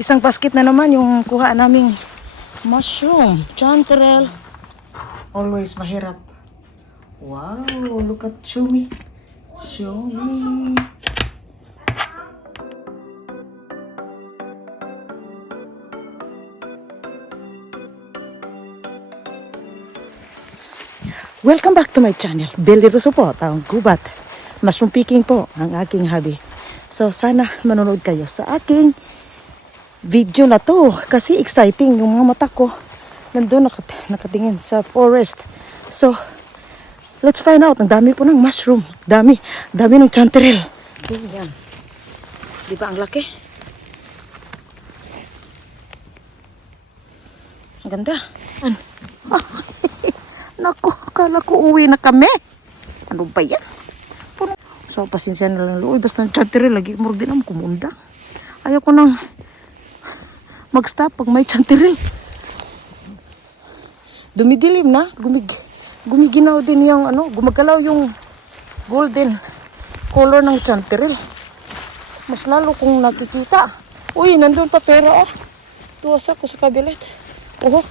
Isang basket na naman yung kuha naming mushroom. Chanterelle. Always mahirap. Wow, look at, show me. Show me. Welcome back to my channel. Beli Russo po, taong gubat. Mushroom picking po ang aking hobby. So sana manonood kayo sa aking video na to. Kasi exciting yung mga mata ko. Nandun nakatingin sa forest. So, let's find out. Ang dami po ng mushroom. Dami ng chanterelle. Yan. Di ba ang laki? Ang ganda. Naku, akala ko uwi na kami. Ano ba yan? Puno. So, pasensya na lang. Uy, basta ng chanterelle. Lagi mo din ang kumunda. Ayaw ko nang mag-stop pag may chanterelle. Dumidilim na. Gumiginaw din yung gumagalaw yung golden color ng chanterelle. Mas lalo kung nakikita. Uy, nandun pa pera oh. Tuwas ako sa kabilet. Oh.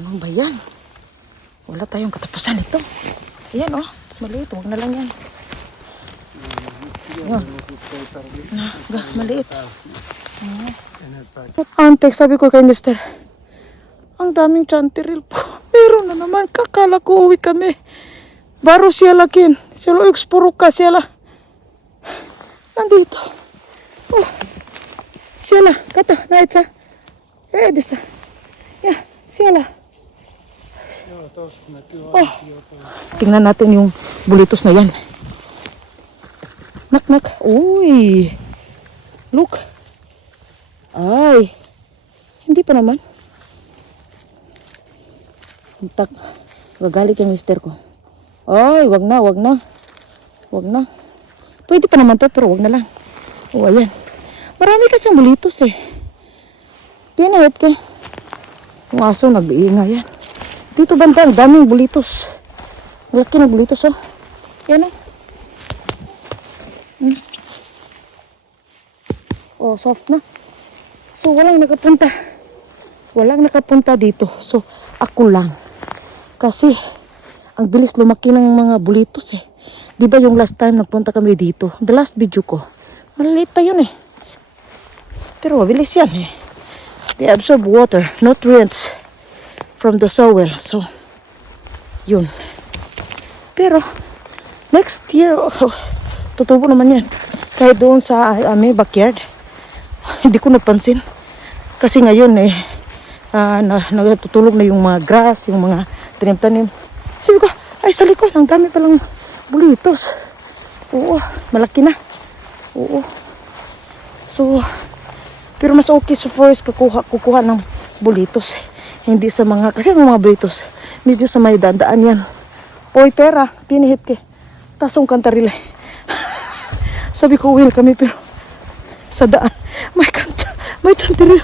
Ano ba yan? Wala tayong katapusan ito. Ayan oh, maliit. Huwag na lang yan. Yan. Maliit. Ante, sabi ko kay mister, ang daming chanterelle po. Meron na naman. Kakala ko uwi kami. Baro siya lakin. Sila ekspuro ka sila. Nandito. Oh. Sila. Kato. Nait sa. Disa. Yeah. Sila. Oh. Tingnan natin yung bulitos na yan. Nak. Uy. Look. Ay. Hindi pa naman. Tak. Gagalit yung mister ko. Ay, wag na. Pwede pa naman to, pero wag na lang. O, ayan. Marami kasi bulitos eh. Pinahit ka. Yung aso nag-iingay yan. Dito banda, ang daming bulitos. Malaki ng bulitos oh. Yan oh. Oh, soft na. So, walang nakapunta dito. So, ako lang. Kasi, ang bilis lumaki ng mga bulitos eh. Di ba yung last time nagpunta kami dito? The last video ko. Maliliit pa yun eh. Pero mabilis yan eh. They absorb water, nutrients from the soil. So, yun. Pero, next year, tutubo naman yan. Kahit doon sa aming backyard. Hindi ko napansin. Kasi ngayon eh, natutulog na yung mga grass, yung mga tanim-tanim. Sabi ko, ay sa likod, ang dami palang bulitos. Oo, malaki na. Oo. So, pero mas okay sa forest kukuha ng bulitos. Hindi sa mga, kasi mga bulitos, medyo sa may dandaan yan. Oy, pera, pinihit ke. Tasong kantarile. Sabi ko, uwi na kami, pero sa daan, may chanterelle.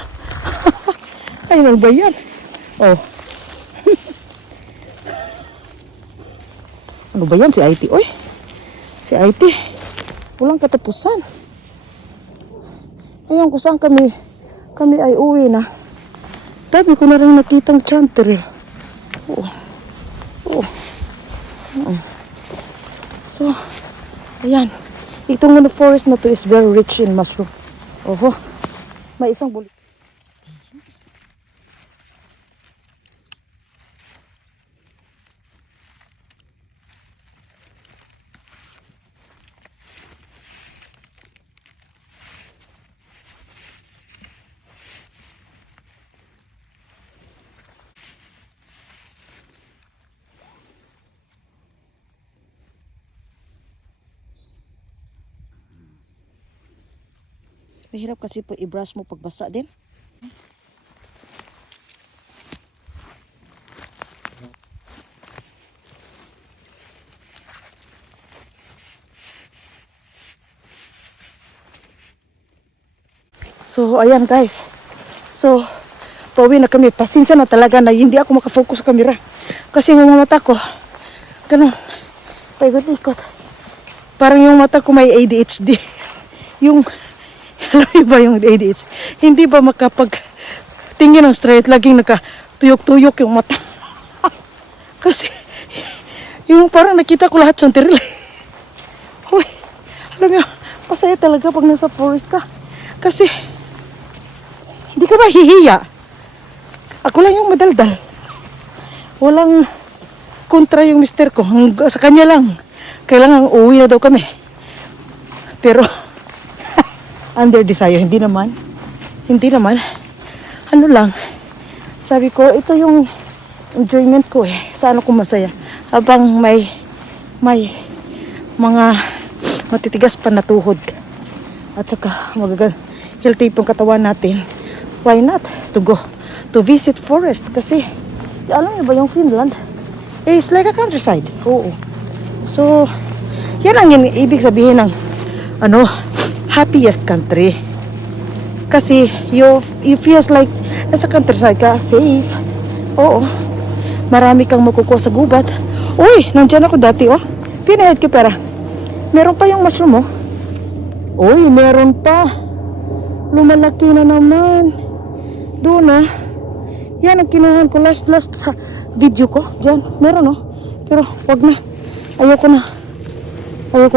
Ay, ano ba yan? Oh. Ano ba yan? Si IT, oy. Si IT. Walang katapusan. Ayan kung saan kami ay uwi na. Dami ko na rin nakitang chanterelle. Oh. So, ayan. Itong forest na to is very rich in mushroom. Oho. May isang bulit. Mahirap kasi po i-brush mo pagbasa din. So, ayan guys. So, pauwi na kami. Pasensya na talaga na hindi ako makafocus sa camera. Kasi yung mga mata ko, ganun, paikot-ikot. Parang yung mata ko may ADHD. Yung, alam niyo ba yung ADHD? Hindi ba tingin ng straight, laging nakatuyok-tuyok yung mata. Kasi, yung parang nakita ko lahat sa tiril. Uy, alam niyo, masaya talaga pag nasa forest ka. Kasi, hindi ka ba hihiya? Ako lang yung madaldal. Walang kontra yung mister ko. Sa kanya lang. Kailangan uwi na daw kami. Pero, under desire, hindi naman. Ano lang, sabi ko, ito yung enjoyment ko eh. Sa ano ko masaya. Habang may mga matitigas pa na tuhod. At saka healthy pong katawan natin. Why not to go to visit forest? Kasi, alam niyo ba yung Finland? It's like a countryside. Oo. So, yan ang ibig sabihin ng happiest country. Kasi you feels like nasa countryside ka, safe. Oo. Marami kang makukuha sa gubat. Uy, nandyan ako dati, oh. Pinahid ko pera. Meron pa yung mushroom, oh. Uy, meron pa. Lumalaki na naman. Doon, ah. Yan ang kinuhan ko last sa video ko. Diyan, meron, oh. Pero, wag na. Ayoko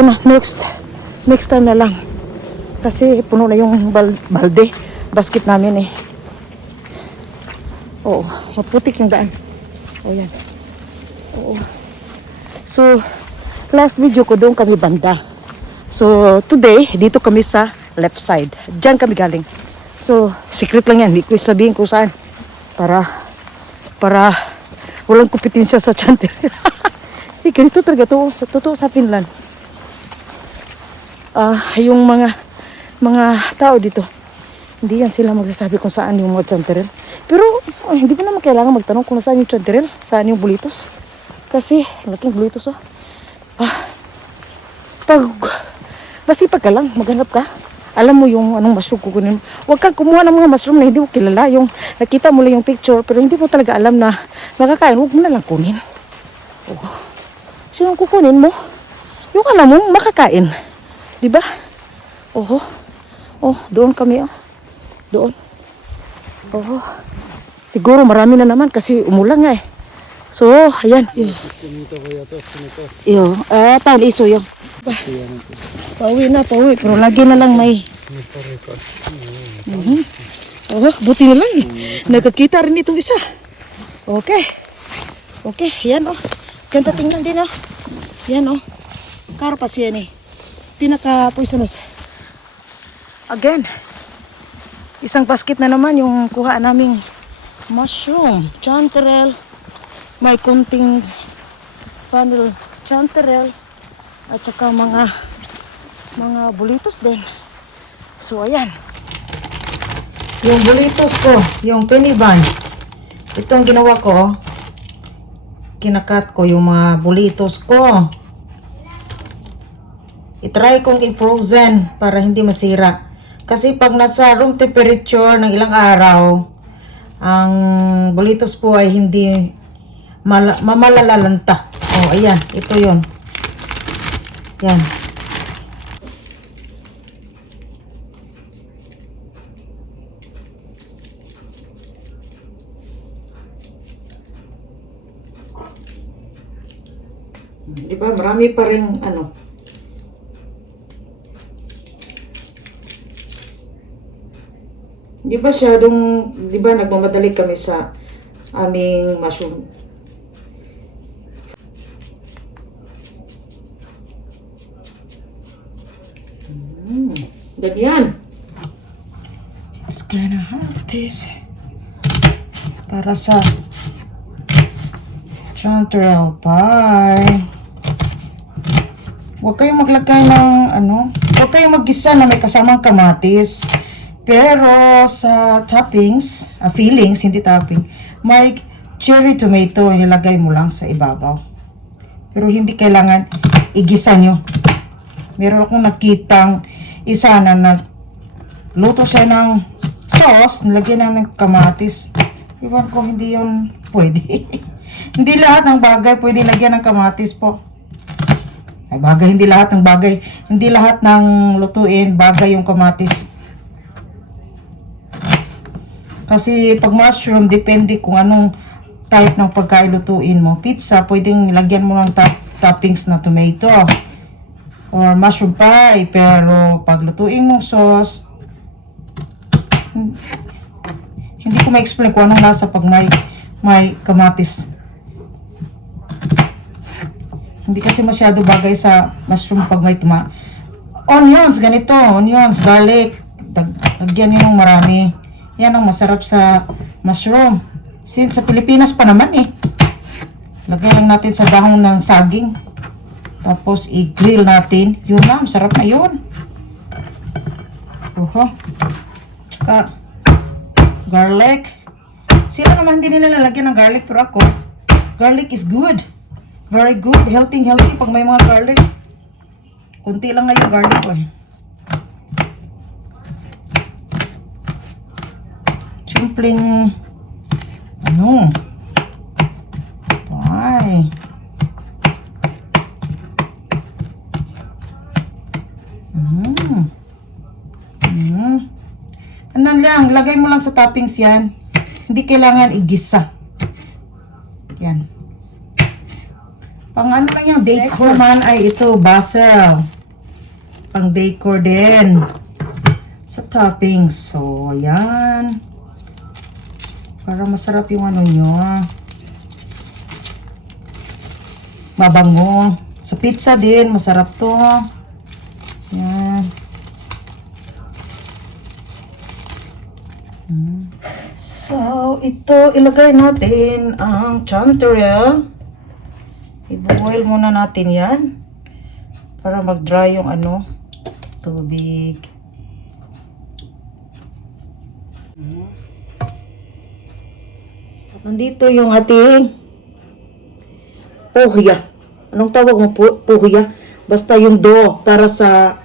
na. Next time na lang. Kasi puno na yung balde. Basket namin eh. Oo. Maputik yung daan. O yan. Oo. So, last video ko doon kami banda. So, today, dito kami sa left side. Diyan kami galing. So, secret lang yan. Hindi ko sabihin kung saan. Para walang kompetensya sa chanter. Eh, ganito talaga totoo sa Finland. Yung mga tao dito, hindi yan sila magsasabi kung saan yung mga chanterel. Pero hindi ko naman kailangan magtanong kung saan yung chanterel, saan yung bulitos. Kasi laking bulitos, oh. Pag masipag ka lang, maghanap ka. Alam mo yung anong mushroom kukunin mo. Huwag kang kumuha ng mga mushroom na hindi mo kilala. Yung nakita mo lang yung picture pero hindi mo talaga alam na makakain. Huwag mo na lang kunin. Oh. So yung kukunin mo, yung alam mo makakain. Diba? Oh, doon kami, oh. Doon. Oh. Siguro marami na naman kasi umulan nga eh. So, ayan. Iyo, taon iso yun. Pauwi. Pero lagi na lang may. Buti na lang eh. Nagkakita rin itong isa. Okay, yan oh. Ganda tingnan din oh. Yan oh. Karpas yan eh. Pinaka-poisonous. Again, isang basket na naman yung kuha naming mushroom, chanterelle, may kunting funnel chanterelle, at saka mga bulitos din. So, ayan. Yung bulitos ko, yung penny vine, itong ginawa ko, kinakat ko yung mga bulitos ko. I-try kong i-frozen para hindi masira. Kasi pag nasa room temperature ng ilang araw, ang bulitos po ay hindi mamalalalanta. Oh, ayan. Ito yon. Yan. Diba? Marami pa rin Di ba nagmamadali kami sa aming mushroom. Ganyan. It's gonna have this. Para sa chanterelle pie. Huwag kayong maglagay ng huwag kayong maggisa na may kasamang kamatis. Pero sa toppings, fillings, hindi topping, may cherry tomato, nilagay mo lang sa ibabaw. Pero hindi kailangan igisa nyo. Meron akong nakitang isa na nagluto siya ng sauce, nilagyan ng kamatis. Iwan ko, hindi yun pwede. Hindi lahat ng bagay pwede lagyan ng kamatis po. Ay bagay, hindi lahat ng bagay, hindi lahat ng lutuin bagay yung kamatis. Kasi pag mushroom, depende kung anong type ng pagkain lutuin mo. Pizza, pwedeng lagyan mo ng toppings na tomato or mushroom pie. Pero pag lutuin mong sauce, hindi ko ma-explain kung anong lasa pag may kamatis. Hindi kasi masyado bagay sa mushroom pag may onions, ganito, onions, garlic. Lagyan nyo ng marami. Yan ang masarap sa mushroom. Since sa Pilipinas pa naman eh. Lagay lang natin sa dahon ng saging. Tapos i-grill natin. Yun na, masarap na yun. Tsaka garlic. Sila naman hindi nila lalagyan ng garlic, pero ako, garlic is good. Very good. Healthy pag may mga garlic. Kunti lang nga yung garlic ko eh. Simpleng ay. Anan lang, lagay mo lang sa toppings yan. Hindi kailangan igisa. Yan. Pang ano lang yung decor man ay ito, basil. Pang decor din. Sa toppings. So, ayan. Para masarap yung ano nyo. Mabango. Sa pizza din, masarap to. Ayan. So, ito, ilagay natin ang chanterelle. I-boil muna natin yan para mag-dry yung tubig. At nandito yung ating pohya. Anong tawag mo pohya? Basta yung dough para sa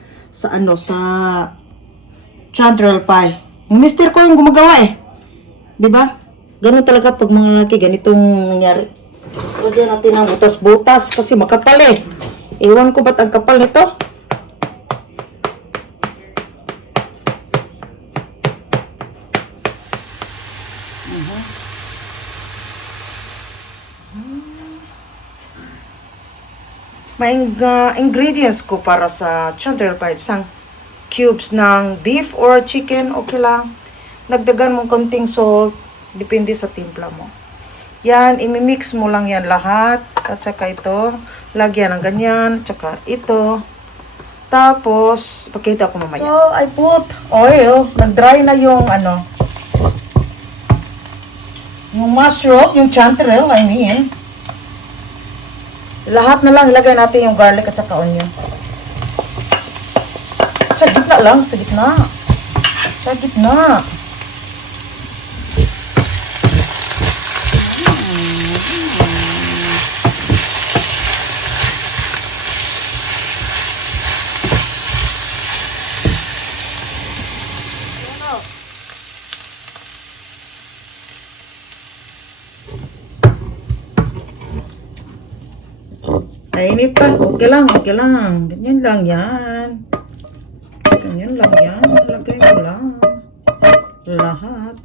chanterelle pie. Yung mister ko yung gumagawa eh. 'Di ba? Ganun talaga pag mga lalaki ganitong nangyari. Lagyan natin ng butas-butas kasi makapal eh. Ewan ko ba't ang kapal nito? May ingredients ko para sa chanterelle pie. Isang cubes ng beef or chicken, okay lang. Nagdagan mo konting salt, depende sa timpla mo. Yan, imimix mo lang yan lahat. At saka ito, lagyan ng ganyan. At saka ito. Tapos, pakita ko mamaya. So, I put oil. Nag-dry na yung yung mushroom, yung chanterelle, I mean. Lahat na lang, ilagay natin yung garlic at saka onion. Sa gitna lang, sa gitna. Sa gitna. Init pa. Okay lang, okay lang. Ganyan lang yan. Ganyan lang yan. Lagay mo lang. Lahat.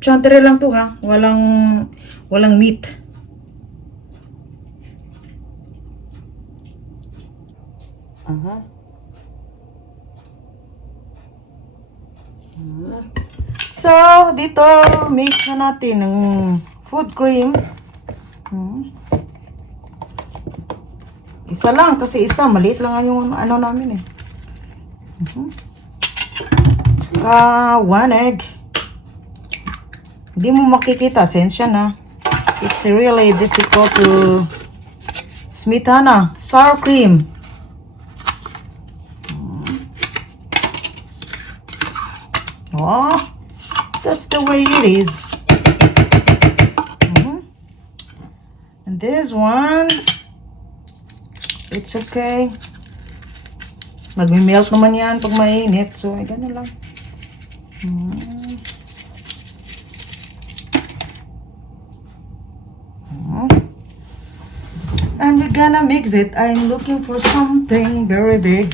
Chanterelle lang to ha. Walang meat. So, dito, mix na natin ng food cream. Isa lang, kasi isa, maliit lang yung namin eh. Saka, 1 egg. Hindi mo makikita, sensya na. It's really difficult to smetana, sour cream. Oh, that's the way it is. And this one, it's okay. Magme-melt naman yan pag mainit. So, ay ganun lang. And we're gonna mix it. I'm looking for something very big.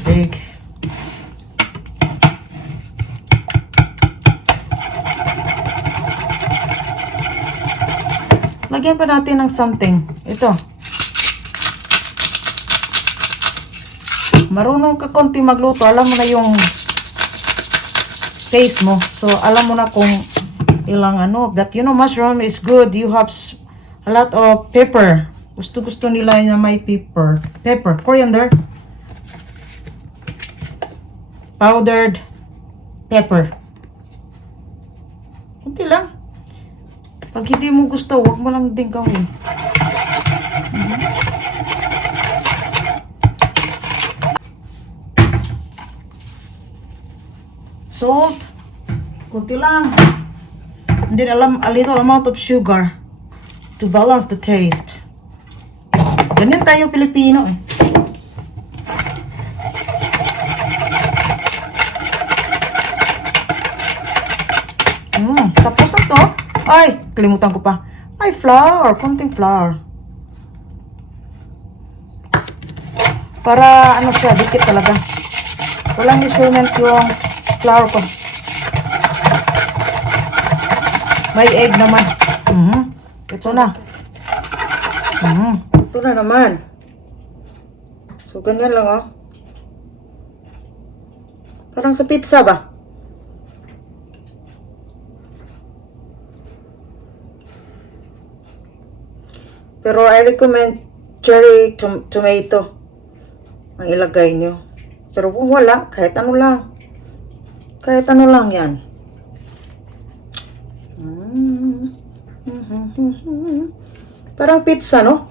Lagyan pa natin ng something. Ito. Marunong ka konti magluto. Alam mo na yung taste mo. So, alam mo na kung ilang ano. But you know, mushroom is good. You have a lot of pepper. Gusto nila na may pepper. Coriander. Powdered pepper. Kunti lang. Pag hindi mo gusto, huwag mo lang din gawin. Salt. Kunti lang. And then a little amount of sugar to balance the taste. Ganyan tayo Pilipino eh. Tapos na to. Ay, kalimutan ko pa. May flour, konting flour. Para ano siya, dikit talaga. Walang measurement yung flour ko. May egg naman. Ito na. Ito na naman. So, ganyan lang oh. Parang sa pizza ba? Pero I recommend cherry tomato ang ilagay nyo. Pero kung wala, kahit ano lang. Kahit ano lang yan. Parang pizza, no?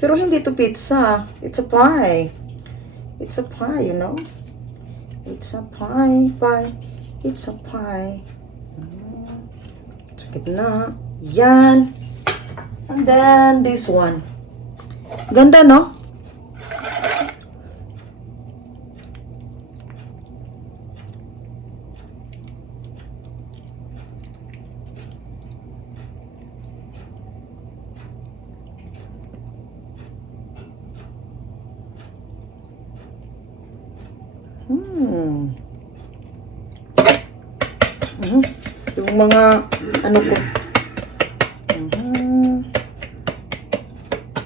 Pero hindi to pizza. It's a pie. It's a pie, you know? It's a pie. It's a pie. Sa gitna. Yan. And then, this one. Ganda, no? Yung mga, ano ko.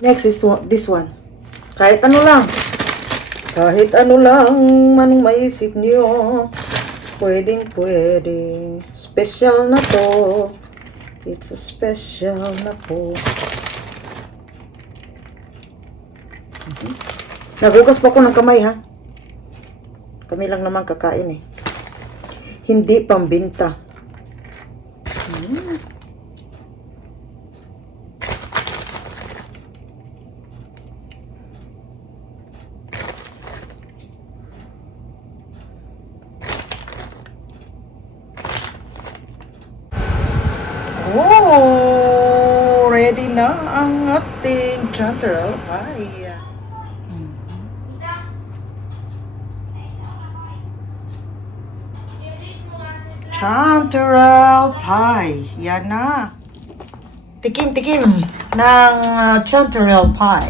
Next is this one. Kahit ano lang. Kahit ano lang manong maisip niyo. Pwedeng. Special na to. It's a special na po. Nagugas pa ko ng kamay ha. Kami lang naman kakain eh. Hindi pambinta. Oh, ready na ang ating chanterelle pie. Chanterelle pie. Yan na. Tikim ng chanterelle pie.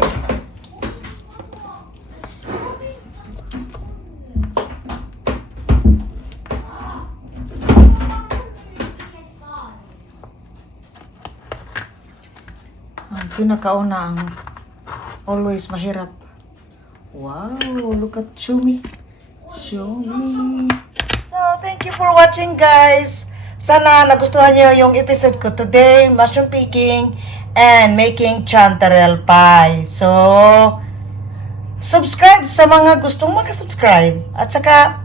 Ang pinakauna ang always mahirap. Wow, look at show me. So, thank you for watching guys. Sana nagustuhan nyo yung episode ko today. Mushroom picking and making chanterelle pie. So, subscribe sa mga gustong mag-subscribe. At saka,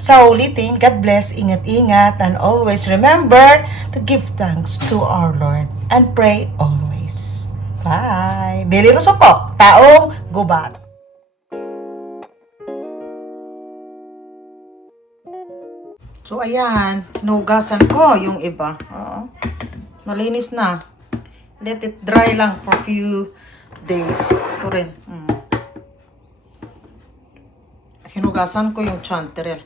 sa ulitin, God bless, ingat-ingat, and always remember to give thanks to our Lord and pray always. Bye! Billy Russo po, taong gubat. So, ayan. Hinugasan ko yung iba. Oo. Malinis na. Let it dry lang for few days. Ito rin. Hinugasan ko yung chanterelle.